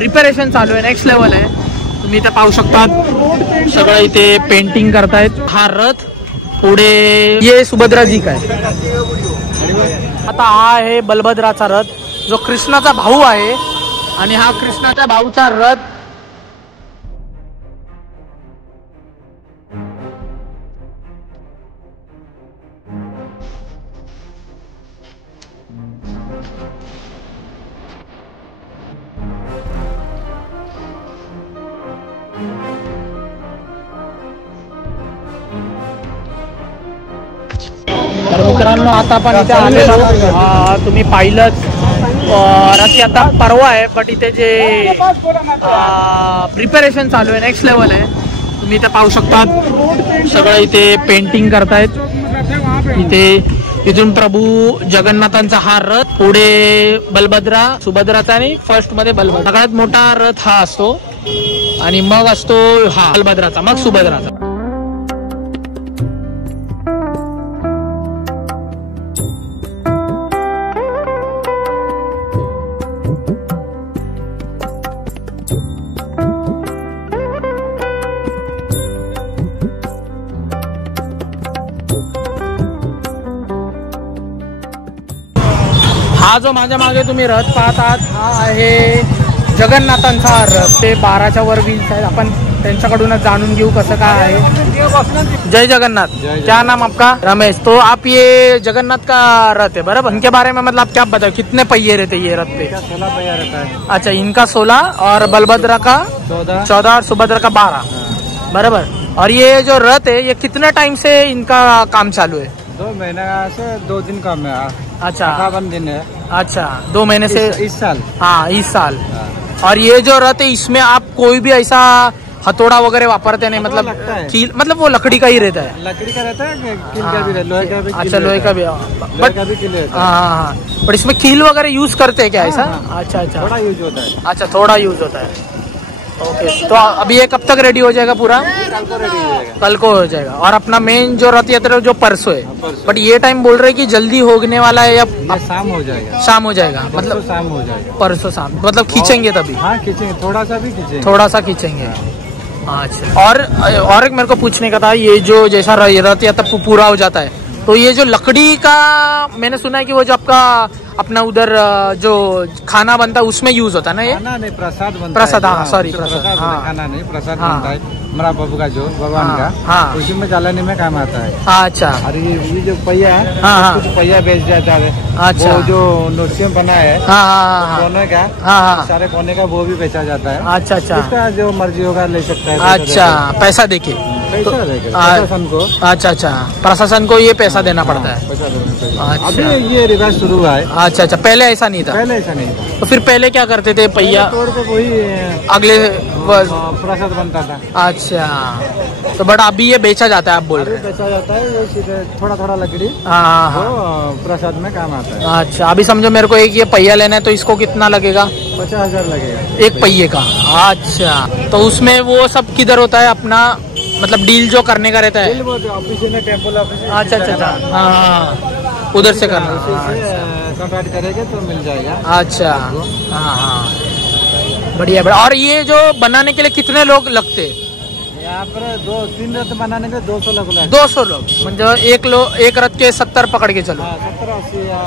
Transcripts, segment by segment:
प्रिपरेशन चालू आहे, next level आहे. तुम्ही इथे पाहू शकता सगळं इथे पेंटिंग करतायत. हा रथ पुढे ये सुभद्राजी काय. आता हा आहे बलभद्राचा रथ जो कृष्णाचा भाऊ आहे आणि हा कृष्णाच्या भाऊचा रथ तर मित्रांनो आता आपण इथे आलेलो. तुम्ही पाहिलंच रथ आता परवा आहे, बट इथे जे प्रिपरेशन चालू आहे नेक्स्ट लेवल आहे. तुम्ही इथे पाहू शकता सगळं इथे पेंटिंग करतायत. इथून प्रभू जगन्नाथांचा हा रथ, पुढे बलभद्रा सुभद्राचा आणि फर्स्ट मध्ये बलभद्रा सगळ्यात मोठा रथ हा असतो आणि मग असतो हा बलभद्राचा, मग सुभद्राचा. हा जो माझ्या मागे तुम्ही रथ पाहत आहात हा आहे जगन्नाथांचा रथ. ते 12च्या वर व्हील्स आहेत. आपण त्यांच्याकडूनच जाणून घेऊ कसं काय आहे. जय जगन्नाथ. क्या नाम आपका? रमेश. तो आप ये जगन्नाथ का रथ है बराबर, इनके बारे में मतलब क्या बताओ, कितने पहिए रहते ये रथ पे? 16 पहिया रहता है. अच्छा, इनका 16 और बलभद्रा का 14 और सुभद्रा का 12 बराबर. और ये जो रथ है ये कितने टाइम से इनका काम चालू है? 2 महीने से 2 दिन काम है. अच्छा, 51 दिन है. अच्छा, 2 महीने से इस साल. हाँ, इस साल. और ये जो रथ है इसमें आप कोई भी ऐसा हथौड़ा वगैरह वापरते नहीं, मतलब कील, मतलब वो लकड़ी का ही रहता है? लकड़ी का रहता है, कील का भी, लोहे का भी. अच्छा, लोहे का भी. बट हाँ, बट इसमें कील वगैरह यूज करते हैं क्या ऐसा? अच्छा अच्छा, थोड़ा यूज होता है. अच्छा, थोड़ा यूज होता है. ओके, तो अभी ये कब तक रेडी हो जाएगा पूरा? कल को रेडी हो जाएगा. कल को हो जाएगा. और अपना मेन जो रथ यात्रा जो परसों है, बट ये टाइम बोल रहे कि जल्दी होने वाला है या शाम हो जाएगा? शाम हो जाएगा, मतलब शाम हो जाएगा. परसों शाम, मतलब खींचेंगे तभी? हाँ, खींचेंगे, थोड़ा सा भी खींचेंगे. थोड़ा सा खींचेंगे. अच्छा, और एक मेरे को पूछने का था, ये जो जैसा रथ यात्रा पूरा हो जाता है तो ये जो लकड़ी का मैंने सुना है कि वो जो आपका अपना उधर जो खाना बनता है उसमें यूज होता है ना? ये खाना नहीं, प्रसाद बनता है. प्रसाद, हाँ सॉरी, प्रसाद. खाना नहीं, प्रसाद बनता है हमारा प्रभु का जो भगवान का. हाँ, उसी में जलाने में काम आता है. अच्छा. और ये जो पहिया है, हाँ, कुछ पहिया बेच जाता है. अच्छा, वो जो नृसिंह बना है कोने का, सारे कोने का वो भी बेचा जाता है. अच्छा अच्छा, इसका जो मर्जी होगा ले सकता है. अच्छा, पैसा देके प्रशासन को. अच्छा अच्छा, प्रशासन को ये पैसा देना पड़ता है. अभी ये रिवाज शुरू हुआ है. अच्छा अच्छा, पहले ऐसा नहीं था? पहले ऐसा नहीं था. तो फिर पहले क्या करते थे? पहिया तोड़ के वही अगले प्रसाद बनता था. अच्छा, तो बट अभी ये बेचा जाता है, आप बोल रहे हैं? बेचा जाता है, ये सीधे थोड़ा थोड़ा लकड़ी. हाँ, प्रसाद में काम आता है. अच्छा, अभी समझो मेरे को एक ये पहिया लेना है तो इसको कितना लगेगा? 50,000 लगेगा एक पहिए का. अच्छा, तो उसमें वो सब किधर होता है अपना, मतलब डील जो करने का रहता है? ऑफिस में, टेम्पल ऑफिस. अच्छा अच्छा अच्छा, हाँ, उधर से करना. कॉन्ट्रैक्ट करेंगे तो मिल जाएगा. अच्छा, हाँ हाँ, बढ़िया बढ़िया. और ये जो बनाने के लिए कितने लोग लगते हैं यहाँ पर? 2-3 रथ बनाने के 200 लोग. 200 लोग म्हणजे एक रथ के 70 पकड के चलो.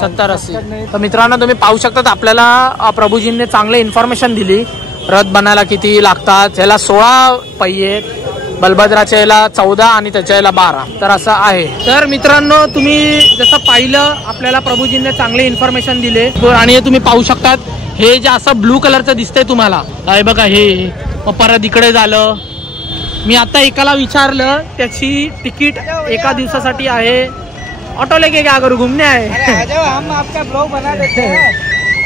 70-80. तर मित्रांनो तुम्ही पाहू शकता, आपल्याला प्रभूजींनी चांगले इन्फॉर्मेशन दिली. रथ बनायला किती लागतात. त्याला 16 पहिये, बलभद्राच्या याला 14 आणि त्याच्या याला 12. तर असं आहे. तर मित्रांनो तुम्ही जसं पाहिलं, आपल्याला प्रभूजींनी चांगले इन्फॉर्मेशन दिले. आणि हे तुम्ही पाहू शकतात, हे जे असं ब्लू कलरचं दिसतंय तुम्हाला, काय बघा हे. परत इकडे झालं. मी आता एकाला विचारलं, त्याची तिकीट एका दिवसासाठी आहे. ऑटो लेके क्या करू, घुमने आहे. हम आपका ब्लॉग बना देते हैं.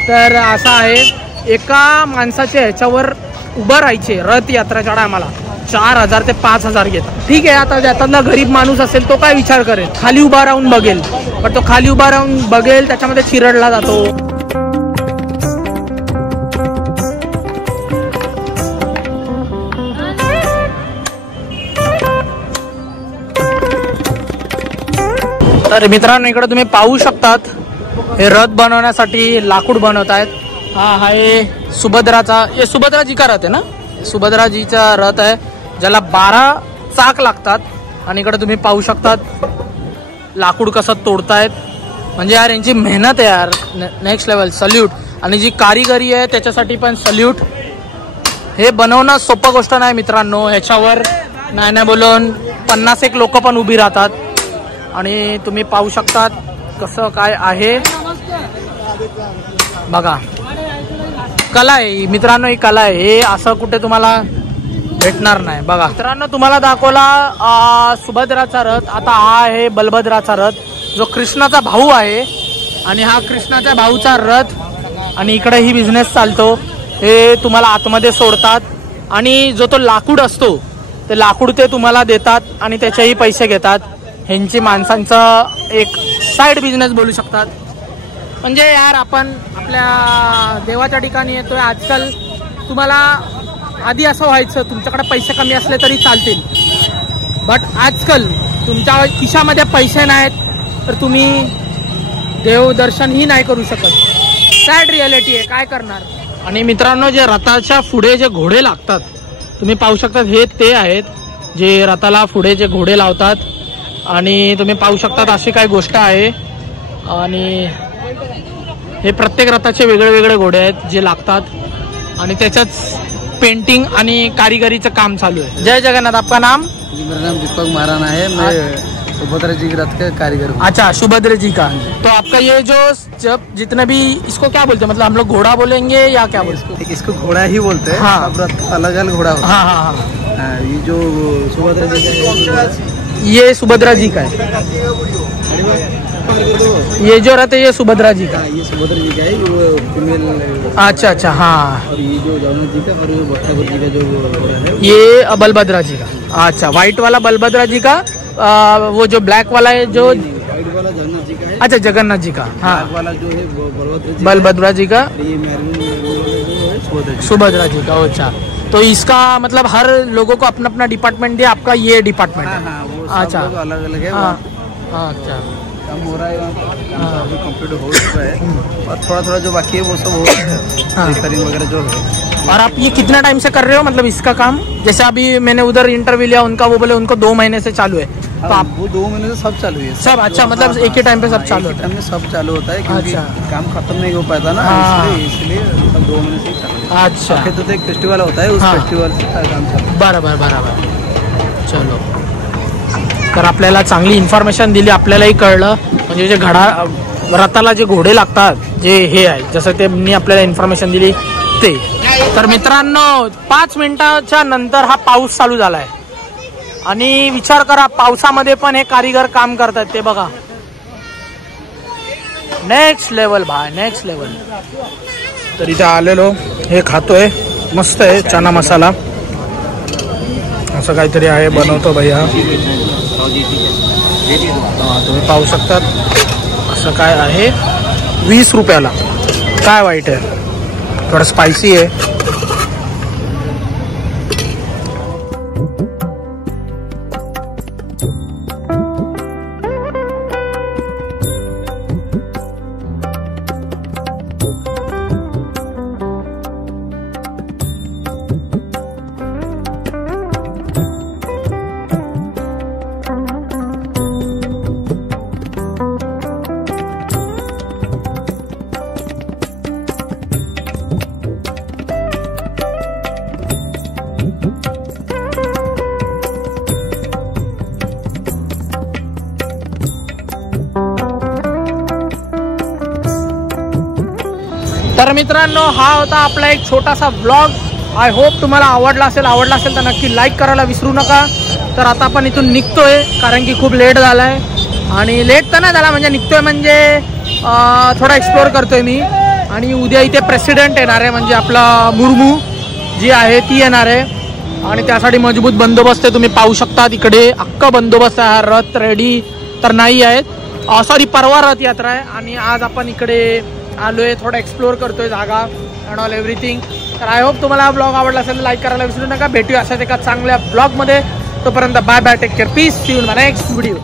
तर असं आहे, एका माणसाच्या ह्याच्यावर उभं राहायचे रथ यात्राच्या टायमाला 4,000 ते 5,000 घेतात. ठीक आहे, आता त्यातला गरीब माणूस असेल तो काय विचार करेल, खाली उभा राहून बघेल. पण तो खाली उभा राहून बघेल त्याच्यामध्ये चिरडला जातो. तर मित्रांनो इकडे तुम्ही पाहू शकतात, हे रथ बनवण्यासाठी लाकूड बनवत आहेत. हा हे सुभद्राचा, हे सुभद्राजी का रथ आहे ना, सुभद्राजीचा रथ आहे ज्याला 12 चाक लागतात. आणि इकडे तुम्ही पाहू शकतात लाकूड कसं तोडतायत. म्हणजे यार यांची मेहनत आहे यार, नेक्स्ट लेवल, सल्यूट. आणि जी कारिगरी आहे त्याच्यासाठी पण सल्यूट. हे बनवणं सोपं गोष्ट नाही मित्रांनो. ह्याच्यावर नाही बोलून 50 लोक पण उभी राहतात. आणि तुम्ही पाहू शकतात कसं काय आहे बघा. कला आहे मित्रांनो, ही कला आहे. हे असं कुठे तुम्हाला भेटणार नाही. बघा मित्रांनो, तुम्हाला दाखवला सुभद्राचा रथ. आता हा आहे बलभद्राचा रथ जो कृष्णाचा भाऊ आहे. आणि हा कृष्णाच्या भाऊचा रथ. आणि इकडे ही बिझनेस चालतो. हे तुम्हाला आतमध्ये सोडतात आणि जो तो लाकूड असतो ते लाकूड ते तुम्हाला देतात आणि त्याचेही पैसे घेतात. ह्यांची माणसांचा एक साईड बिझनेस बोलू शकतात. म्हणजे यार आपण आपल्या देवाच्या ठिकाणी येतोय. आजकाल तुम्हाला आधी असं व्हायचं तुमच्याकडे पैसे कमी असले तरी चालतील, बट आजकाल तुमच्या खिशामध्ये पैसे नाहीत तर तुम्ही देवदर्शनही नाही करू शकत. सॅड रियालिटी आहे, काय करणार. आणि मित्रांनो, जे रथाच्या पुढे जे घोडे लागतात तुम्ही पाहू शकतात, हे ते आहेत जे रथाला पुढे जे घोडे लावतात. आणि तुम्ही पाहू शकतात अशी काही गोष्ट आहे. आणि हे प्रत्येक रथाचे वेगळे वेगळे घोडे आहेत जे लागतात आणि त्याच्याच पेंटिंग आणि कारीगरीचं काम चालू है. जय जगन्नाथ. आपका नाम? जी, मेरा नाम दीपक महाराणा है. मैं सुभद्रा जी के रथ का कारीगर हूँ. अच्छा, सुभद्रा जी का. तो आपका ये जो जब जितने भी इसको क्या बोलते हैं, मतलब हम लोग घोड़ा बोलेंगे या क्या बोलते हैं? इसको घोड़ा ही बोलते हैं. हाँ. सब रथ का अलग अलग घोड़ा होता है. हाँ. ये जो सुभद्रा जी का, ये सुभद्रा जी का है. ये जो रथ है ये सुभद्रा जी का. ये सुभद्रा जी का है. वो फीमेल. अच्छा. हाँ. और ये जो जगन्नाथ जी का और ये भट्टागुर जी का जो है ये बलभद्रा जी का. अच्छा, व्हाइट वाला बलभद्रा जी का. वो जो ब्लैक वाला है जो व्हाइट वाला जगन्नाथ जी का है. अच्छा, जगन्नाथ जी का. हाँ. वाला जो है बलभद्रा जी का. ये मैरून सुभद्रा जी का. अच्छा, तो इसका मतलब हर लोगों को अपना अपना डिपार्टमेंट दिया. आपका ये डिपार्टमेंट है. अच्छा, अलग अलग है. अच्छा, काम हो रहा है, कंप्लीट हो चुका है और थोड़ा थोड़ा जो बाकी है वो सब हो रहा है. रिपेयरिंग वगैरह जो है. और आप ये कितना टाइम से कर रहे हो, मतलब इसका काम? जैसे अभी मैंने उधर इंटरव्यू लिया उनका, वो बोले उनको 2 महीने से चालू है. तो आप वो 2 महीने से सब चालू है सब. अच्छा, मतलब एक ही टाइम पे सब चालू होता है. सब चालू होता है क्योंकि अच्छा. काम खत्म नहीं हो पाता ना, इसलिए सब 2 महीने से चालू है. अच्छा. तो एक फेस्टिवल होता है, उस फेस्टिवल से काम चालू है. बरोबर. चलो, तर आपल्याला चांगली इन्फॉर्मेशन दिली. आपल्यालाही कळलं म्हणजे जे रथाला जे घोडे लागतात जे हे आहे, जसं त्यांनी आपल्याला इन्फॉर्मेशन दिली ते. तर मित्रांनो, 5 मिनिटाच्या नंतर हा पाऊस चालू झालाय आणि विचार करा पावसामध्ये पण हे कारीगर काम करतात. ते बघा, नेक्स्ट लेवल भाई, नेक्स्ट लेवल. तर इथे आलेलो हे खातोय, मस्त आहे चना मसाला असं काहीतरी आहे, बनवतो भैया. तुम्ही पाहू शकतात असं काय आहे. 20 रुपयाला. काय वाईट आहे, थोडं स्पायसी आहे. तर मित्रांनो, हा होता आपला एक छोटासा व्लॉग. आय होप तुम्हाला आवडला असेल तर नक्की लाईक करायला विसरू नका. तर आता आपण इथून निघतोय कारण की खूप लेट झालाय. आणि लेट तर नाही झाला, म्हणजे निघतोय म्हणजे थोडा एक्सप्लोर करतोय मी. आणि उद्या इथे प्रेसिडेंट येणार आहे, म्हणजे आपला मुर्मू जी आहे ती येणार आहे. आणि त्यासाठी मजबूत बंदोबस्त आहे. तुम्ही पाहू शकता तिकडे अख्खा बंदोबस्त आहे. रथ रेडी तर नाही आहेत, सॉरी परवा रथ यात्रा आहे. आणि आज आपण इकडे आलोय, थोडा एक्सप्लोर करतोय जागा अँड ऑल एव्हरीथिंग. तर आय होप तुम्हाला हा ब्लॉग आवडला असेल तर लाईक करायला विसरू नका. भेटूया अशाच एका चांगल्या ब्लॉगमध्ये. तोपर्यंत bye bye, take care, peace, see you in my next video.